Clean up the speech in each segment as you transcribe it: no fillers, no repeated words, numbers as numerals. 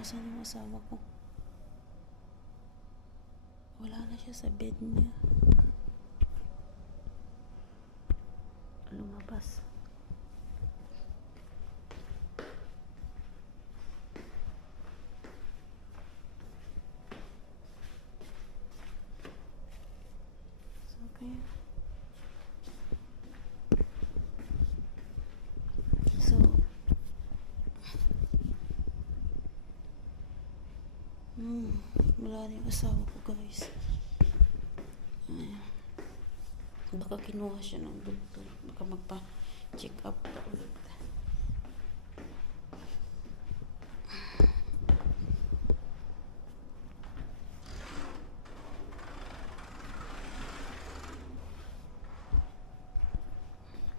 Asan yung asawa ko? Wala na siya sa bed niya. Lumabas. Okay. So, wala na yung asawa ko, guys. Baka kinuha siya ng doktor. Baka magpa-check up pa ulit.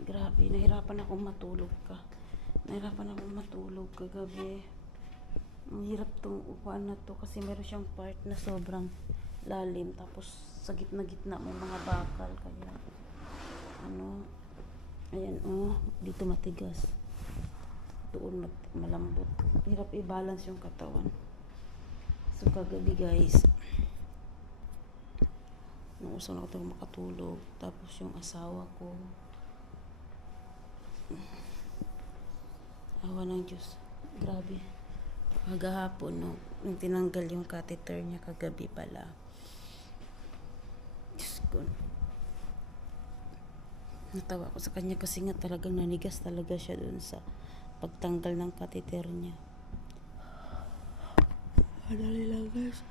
Grabe, nahirapan akong matulog ka. Nahirapan akong matulog kagabi. Ang hirap tong upuan na to kasi meron siyang part na sobrang lalim. Tapos sa gitna-gitna mo mga bakal. Kaya, ayan, dito matigas. Doon malambot. Hirap i-balance yung katawan. So kagabi, guys, nauso na ako makatulog. Tapos yung asawa ko, awa ng Diyos, grabe. Kagahapon, nung tinanggal yung catheter niya kagabi pala. Diyos ko. Natawa ko sa kanya kasi nga talagang nanigas talaga siya dun sa pagtanggal ng catheter niya. Madali lang, guys.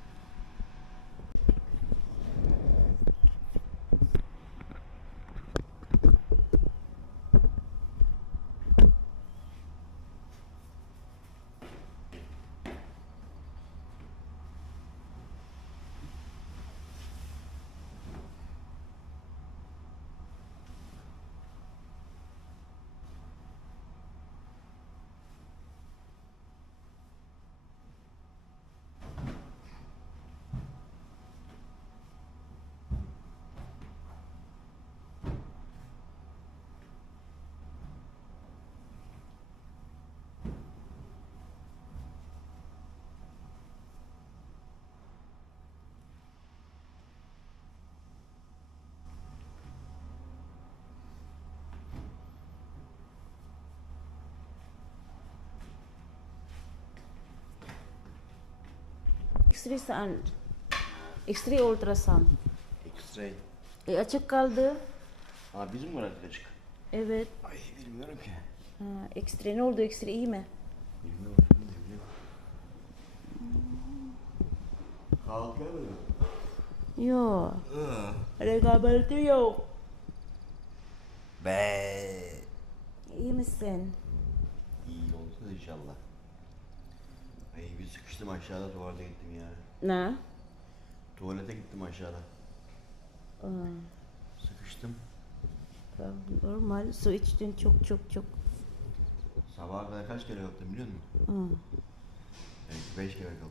X-ray saan? X-ray ultrasound. X-ray. Açık kaldı. Bizim mi açık? Evet. Ay bilmiyorum ki. X-ray ne oldu? X-ray iyi mi? Bilmiyorum. Kalkıyor mu? Yok. Rekabeti yok. Be. İyi misin? İyi olsun inşallah. Ay bir sıkıştım aşağıda tuvalete gittim ya. Ne? Tuvalete gittim aşağıda. Sıkıştım. Tamam, normal. Su içtin çok. Sabaha kadar kaç kere kalktım biliyor musun? Belki 5 kere kalktım.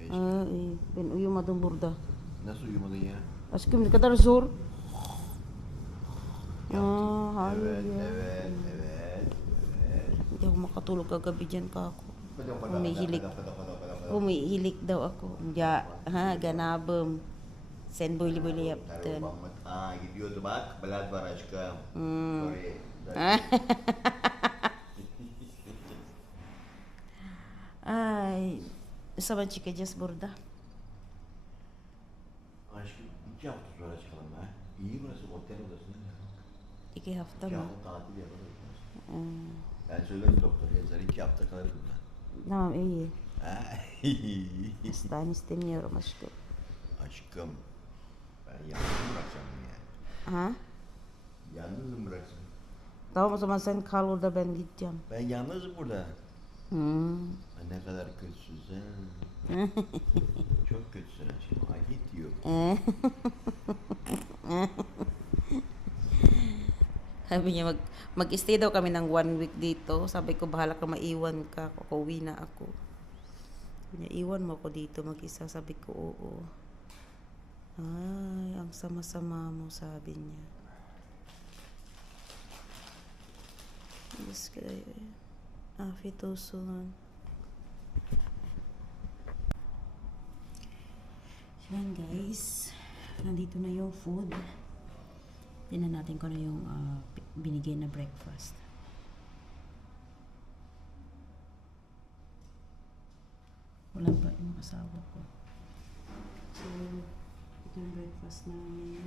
5 kere. İyi. Ben uyumadım burada. Nasıl uyumadın ya? Aşkım ne kadar zor. Yaptım. Hayır Evet, ya. evet. Hindi ako makatulog kagabi dyan ka ako. Humihilik. Humihilik daw ako. Ya, ganabım. Sen böyle yaptın. Gidiyordu bak. Belat var aşkım. Sorry. Ay, zaman çıkacağız burada. Aşkım 2 hafta sonra çıkalım ha. İyi burası otel odası. 2 hafta 2 mı? hafta tatil yaparız. Ben söyledim doktora yazar 2 hafta kalırım ben. Tamam iyi. Ha? Hastane istemiyorum aşkım. Aşkım. Ben yalnız mı bırakacağım bunu yani? Ha? Yalnız mı bırakacağım? Tamam o zaman sen kal orada ben gideceğim. Ben yalnızım burada. Hmm. Ne kadar kötüsün sen. Çok kötüsün aşkım. I hate you. Sabi niya mag-stay daw kami ng 1 week dito. Sabi ko bahala ka maiwan ka. Kukuwi na ako. Sabi niya, iwan mo ako dito mag-isa. Sabi ko oo. Ay, ang sama-sama mo, sabi niya. Diyos ko. Afiyet olsun. nandito na yung food. Tingnan natin kung ano yung binigay na breakfast. Wala pa yung asawa ko. So, ito yung breakfast namin.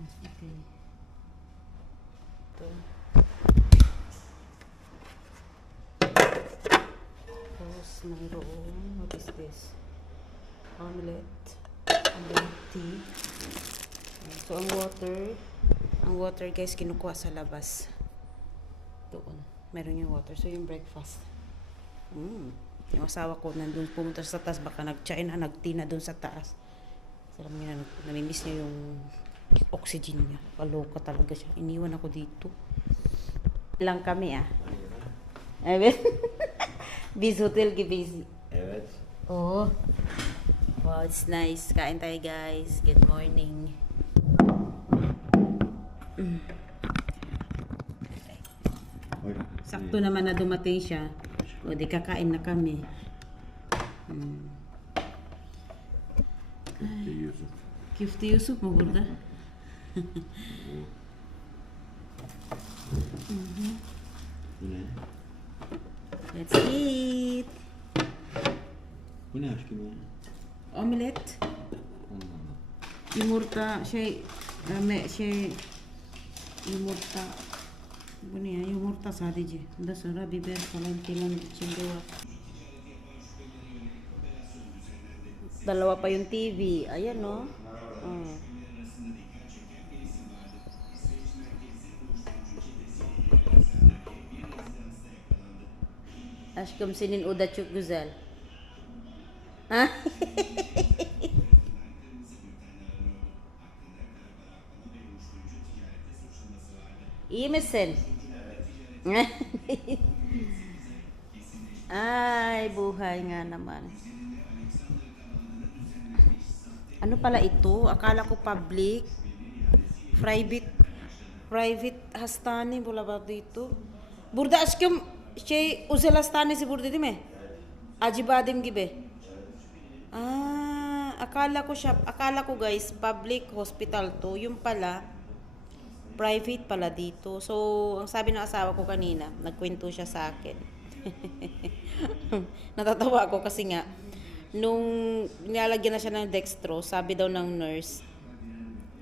Okay. Ito. Tapos, mayroon. What is this? Omelette. And then tea. So, ang water guys, kinukuha sa labas. Doon. Meron yung water. So, yung breakfast. Yung asawa ko nandun pumunta sa taas, baka nag-China, nag-tina dun sa taas. Sabi niya, namimiss niya yung oxygen niya. Kaloka talaga siya. Iniwan ako dito. Lang kami Evet. Biz hotel gibi. Evet. Oh. Wow, it's nice. Kain tayo guys. Good morning. Sakto naman na dumating siya. O di kakain na kami. Yusuf. Kifte Yusuf mu burada? Bu ne? Let's eat. Bu ne aşkım ya? Omelette. Allah Allah. Yumurta yumurta. Bu ne ya? Yumurta sadece. Ondan sonra biber falan filan içinde var. Dalawa pa yung TV. Ayan no. Oh. Aşkım senin oda çok güzel. Ha? İyi misin? Ay, buhay nga naman. Ano pala ito? Akala ko public. Private hastane bulamadı dito. Burada aşkım özel hastanesi burada değil mi? Acıbadem gibi. Akala ko guys, public hospital to. Yung pala, private pala dito. So, ang sabi ng asawa ko kanina, nagkwento siya sa akin. Natatawa ako kasi nga, nung nilalagyan na siya ng dextrose, sabi daw ng nurse,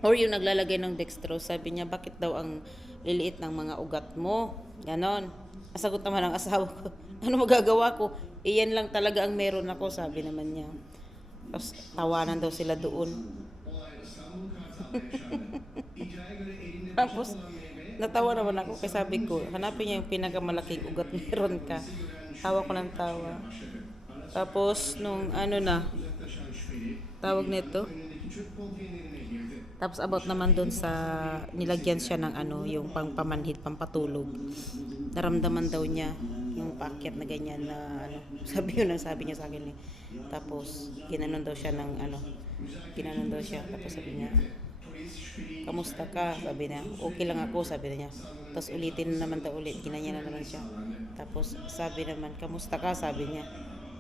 or yung naglalagay ng dextrose, sabi niya, bakit daw ang liliit ng mga ugat mo? Ganon. Sagot naman ng asawa ko, ano magagawa ko? Iyan lang talaga ang meron ako, sabi naman niya. Tapos tawanan daw sila doon. Tapos natawa naman ako kasi sabi ko, hanapin niya yung pinakamalaking ugat meron ka. Tawa ko ng tawa. Tapos nung tawag nito. Tapos about naman doon sa nilagyan siya ng yung pangpamanhid, pampatulog. Naramdaman daw niya yung paakyat na ganyan na sabi niya sa akin eh. Tapos ginanon daw siya tapos sabi niya, kamusta ka? Sabi niya, okay lang ako, sabi niya. Tapos ulitin naman daw ulit, ginanya na naman siya. Tapos sabi naman, kamusta ka? Sabi niya.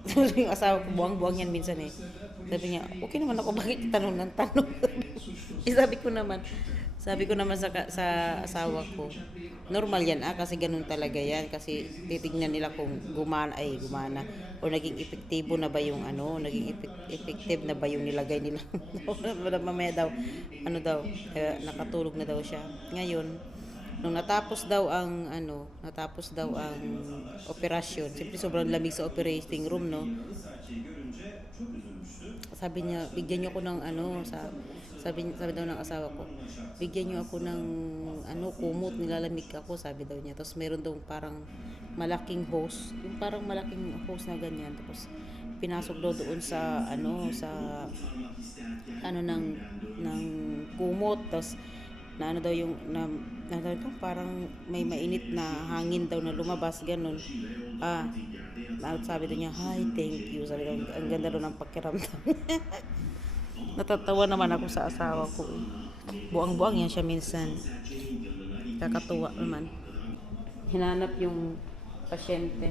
Tapos yung asawa ko, buwang-buwang yan minsan eh. Sabi niya, okay naman ako, bakit tanong ng tanong? Sabi ko naman sa asawa ko, normal yan kasi ganun talaga yan. Kasi titignan nila kung gumana o naging epektibo na ba yung effective na ba yung nilagay nila. Mamaya daw, nakatulog na daw siya. Ngayon, nung natapos daw ang operasyon, siyempre sobrang lamig sa operating room, no? Sabi niya, bigyan niyo ako ng sabi daw ng asawa ko, bigyan niyo ako ng kumot, nilalamig ako, sabi daw niya. Tapos meron daw parang malaking hose, yung parang malaking hose na ganyan. Tapos pinasok daw doon sa ng kumot. Tapos parang may mainit na hangin daw na lumabas, ganun. Sabi daw niya, hi, thank you. Sabi daw, ang ganda daw ng pakiramdam. Natatawa naman ako sa asawa ko. Buang-buang yan siya minsan. Kakatuwa naman. Hinanap yung pasyente.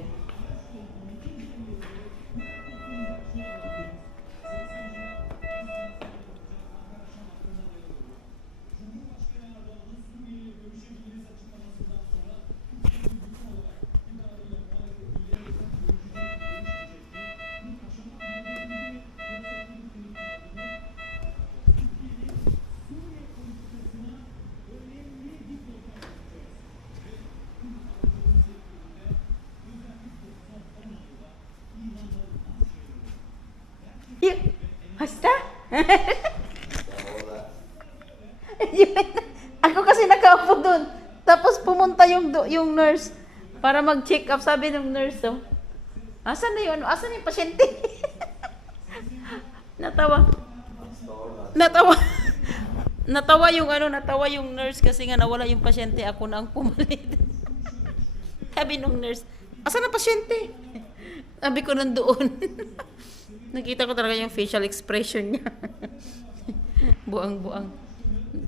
Kumusta? Ako kasi nakaupo doon. Tapos pumunta yung nurse para mag-check up. Sabi ng nurse, oh, asan na yun? Asan yung pasyente? Natawa. Natawa yung nurse kasi nga nawala yung pasyente. Ako na ang pumalit. Sabi nung nurse, asan ang pasyente? Sabi ko nandoon. Nakita ko talaga yung facial expression niya. Buang-buang.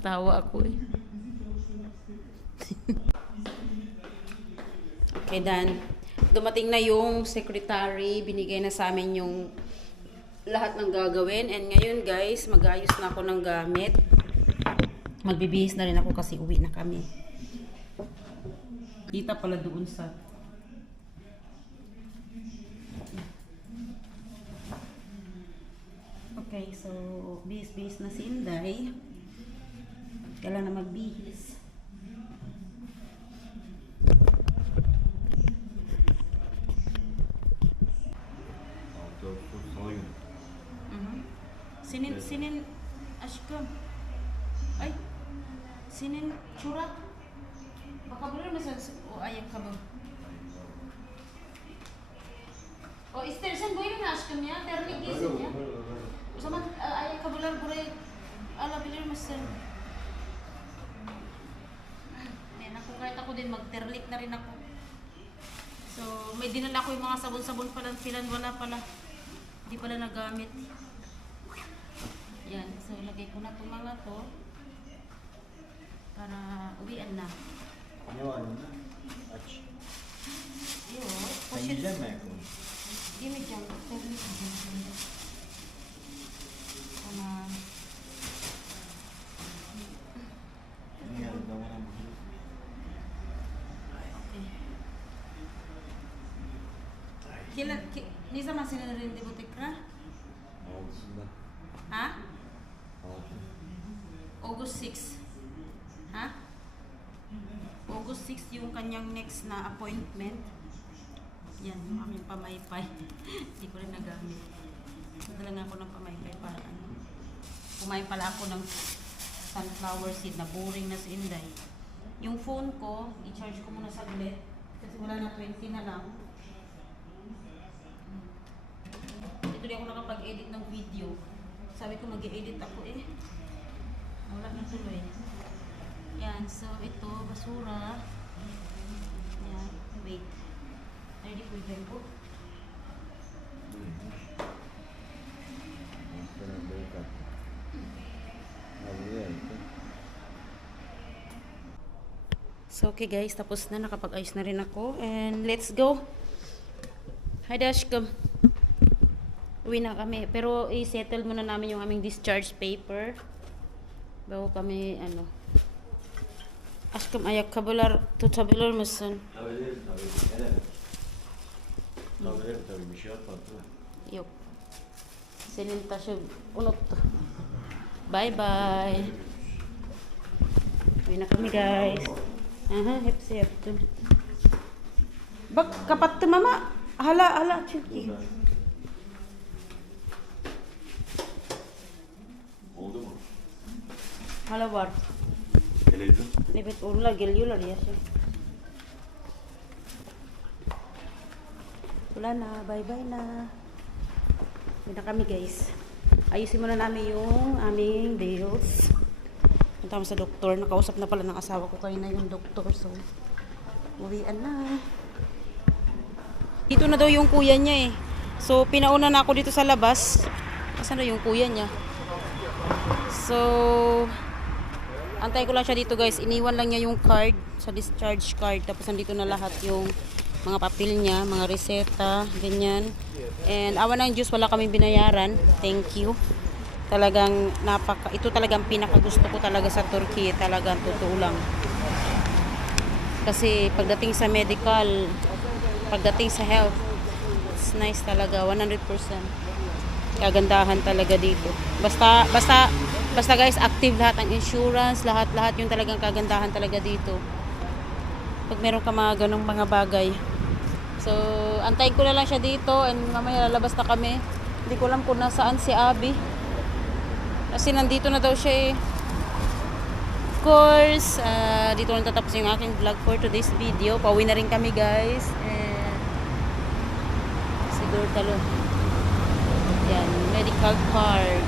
Tawa ako eh. Okay, Dan. Dumating na yung secretary. Binigay na sa amin yung lahat ng gagawin. And ngayon guys, mag-ayos na ako ng gamit. Magbibihis na rin ako kasi uwi na kami. Kita pala doon sa... Okay, so bihis-bihis na si Inday. Kailan na magbihis. Sinin Ashkam. Ay, sinin Churat. Baka bener masal o ayak ka ba? O istersan boy na Ashkam niya, ternik gisin niya. Sama ayak ka bener buray ala bener masal. Yan ako kahit ako din magterlik na rin ako. So, may dinala ko yung mga sabon-sabon pala, wala pala. Hindi pala nagamit. Yan, so lagay ko na itong mga to para uwian na. Yawan na. Aç. Yun. Sen yiyecek mi ayakkabı? Yemeyeceğim. Ama Niye geldi? Damana bakıyor. okay. Ne zaman senin randevu tekrar? Altısında. Ha? Altı. August 6. Ha? August 6 yung kanyang next na appointment. Yan, yung aking pamaypay. Hindi ko rin nagamit. Nadala nga ako ng pamaypay para ano. Kumain pala ako ng sunflower seed na boring na si Inday. Yung phone ko, i-charge ko muna saglit. Kasi wala na 20 na lang. Ito di ako nakapag-edit ng video. Sabi ko mag-i-edit ako eh. Wala na tuloy. Yan, so ito, basura. Yan, wait. Ready for them po? Aferin büyük attı. Ha buraya gitti. So okay guys, tapos na, nakapag-ayos na rin ako. And let's go. Hi Dashcom. Uwi na kami. Pero i-settle muna namin yung aming discharge paper. Bago kami, ano. Aşkım ayakkabılar tutabilir misin? Tutabilirim tabii. Evet. Tutabilirim tabii. Bir şey yapmadı değil mi? Yok. Senin taşı unuttu. Bye bye. Uwi na kami guys. Aha, hepsi yaptım. Bak kapattım ama hala çünkü. Oldu mu? Hala var. Televizyon. Evet onlar geliyorlar ya şimdi. Wala na, bye bye na. Uwi na kami guys. Ayusin muna namin yung aming bills. Punta kami sa doktor. Nakausap na pala ng asawa ko kanina yung doktor. So, uwian na. Dito na daw yung kuya niya eh. So, pinauna na ako dito sa labas. Asan na yung kuya niya? So, antay ko lang siya dito guys. Iniwan lang niya yung card sa discharge card. Tapos nandito na lahat yung mga papel niya, mga reseta, ganyan. And awa ng Diyos, wala kaming binayaran. Thank you. Talagang ito talagang pinakagusto ko talaga sa Turkey. Talagang totoo lang. Kasi pagdating sa medical, pagdating sa health, it's nice talaga, 100%. Kagandahan talaga dito. Basta guys, active lahat ang insurance, lahat yung talagang kagandahan talaga dito. Pag meron ka mga ganong mga bagay. So, antayin ko na lang siya dito and mamaya lalabas na kami. Hindi ko alam kung nasaan si Abby. Kasi nandito na daw siya eh. Of course, dito na tatapos yung aking vlog for today's video. Pauwi na rin kami guys. And siguro talo. Yan, medical card.